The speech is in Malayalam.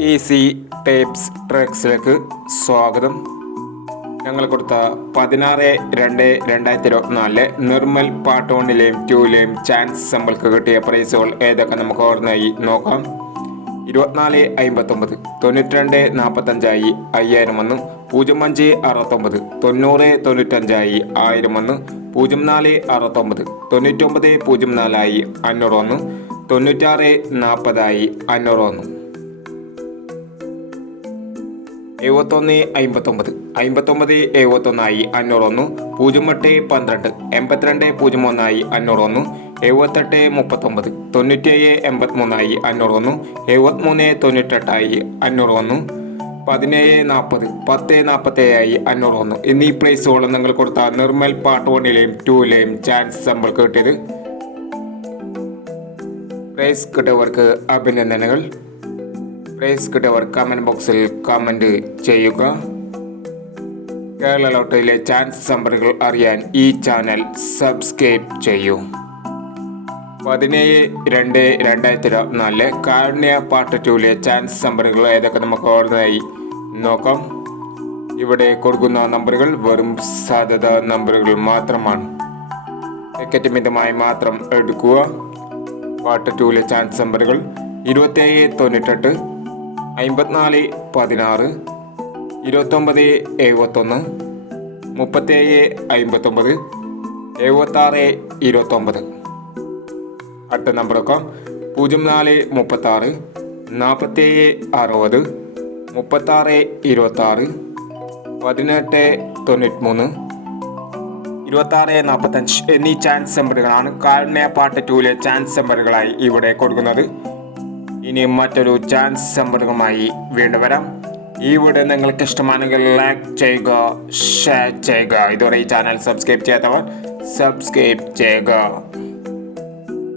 ഈസി ടേപ്സ് ട്രക്സിലേക്ക് സ്വാഗതം. ഞങ്ങൾ കൊടുത്ത പതിനാറ് രണ്ട് രണ്ടായിരത്തി ഇരുപത്തിനാലിലെ നിർമ്മൽ പാർട്ട് വണ്ണിലെയും ടൂവിലെയും ചാൻസ് സമ്പൾക്ക് കിട്ടിയ പ്രൈസുകൾ ഏതൊക്കെ നമുക്ക് ഓർമ്മയായി നോക്കാം. ഇരുപത്തിനാല് അമ്പത്തൊമ്പത് തൊണ്ണൂറ്റിരണ്ട് നാൽപ്പത്തഞ്ചായി അയ്യായിരം വന്ന് പൂജ്യം അഞ്ച് അറുപത്തൊമ്പത് തൊണ്ണൂറ് തൊണ്ണൂറ്റഞ്ചായി ആയിരം വന്ന് പൂജ്യം നാല് അറുപത്തൊമ്പത് തൊണ്ണൂറ്റൊമ്പത് പൂജ്യം നാലായി അഞ്ഞൂറ് ഒന്ന് തൊണ്ണൂറ്റാറ് നാൽപ്പതായി അഞ്ഞൂറ് വന്നു എഴുപത്തൊന്ന് അമ്പത്തൊമ്പത് അമ്പത്തൊമ്പത് എഴുപത്തൊന്നായി അഞ്ഞൂറ് ഒന്ന് പൂജ്യം എട്ട് പന്ത്രണ്ട് എൺപത്തിരണ്ട് പൂജ്യം ഒന്നായി അഞ്ഞൂറ് ഒന്ന് എഴുപത്തെട്ട് മുപ്പത്തൊമ്പത് തൊണ്ണൂറ്റേഴ് എൺപത്തിമൂന്നായി അഞ്ഞൂറ് ഒന്ന് എഴുപത്തിമൂന്ന് തൊണ്ണൂറ്റെട്ടായി അഞ്ഞൂറ് ഒന്ന് പതിനേഴ് നാൽപ്പത് പത്ത് നാൽപ്പത്തേഴായി അഞ്ഞൂറ് ഒന്ന് എന്നീ പ്ലേസുകളും നിങ്ങൾ കൊടുത്ത നിർമ്മൽ പാർട്ട് വണ്ണിലെയും ടൂവിലെയും ചാൻസ് നമ്മൾക്ക് കിട്ടിയത്. പ്രൈസ് കിട്ടിയവർക്ക് അഭിനന്ദനങ്ങൾ. പ്രൈസ് കിട്ടിയവർ കമന്റ് ബോക്സിൽ കമന്റ് ചെയ്യുക. കേരള ലോട്ടറിയിലെ ചാൻസ് നമ്പറുകൾ അറിയാൻ ഈ ചാനൽ സബ്സ്ക്രൈബ് ചെയ്യൂ. പതിനേഴ് രണ്ട് രണ്ടായിരത്തി ഇരുപത്തിനാലിലെ കാരുണ്യ പാർട്ട് ടൂവിലെ ചാൻസ് നമ്പറുകൾ ഏതൊക്കെ നമുക്ക് ഓർമ്മയായി നോക്കാം. ഇവിടെ കൊടുക്കുന്ന നമ്പറുകൾ വെറും സാധ്യത നമ്പറുകൾ മാത്രമാണ്. ടിക്കറ്റ് മിതമായി മാത്രം എടുക്കുക. പാർട്ട് ടൂവിലെ ചാൻസ് നമ്പറുകൾ ഇരുപത്തേഴ് തൊണ്ണൂറ്റെട്ട് അമ്പത്തിനാല് പതിനാറ് ഇരുപത്തൊമ്പത് എഴുപത്തൊന്ന് മുപ്പത്തേഴ് അമ്പത്തൊമ്പത് എഴുപത്താറ് ഇരുപത്തൊമ്പത്. അടുത്ത നമ്പറൊക്കെ പൂജ്യം നാല് മുപ്പത്താറ് നാൽപ്പത്തേഴ് അറുപത് മുപ്പത്താറ് ഇരുപത്താറ് പതിനെട്ട് തൊണ്ണൂറ്റിമൂന്ന് ഇരുപത്താറ് നാൽപ്പത്തഞ്ച് എന്നീ ചാൻസ് നമ്പറുകളാണ് കാരുണ്യ പാർട്ട് ടൂവിലെ ചാൻസ് നമ്പറുകളായി ഇവിടെ കൊടുക്കുന്നത്. ഇനി മറ്റൊരു ചാൻസ് സമ്പർക്കമായി വീണ്ടും വരാം. ഈ വീഡിയോ നിങ്ങൾക്ക് ഇഷ്ടമാണെങ്കിൽ ലൈക്ക് ചെയ്യുക ഷെയർ ചെയ്യുക. ഇതുവരെ ഈ ചാനൽ സബ്സ്ക്രൈബ് ചെയ്യാത്തവർ സബ്സ്ക്രൈബ് ചെയ്യുക.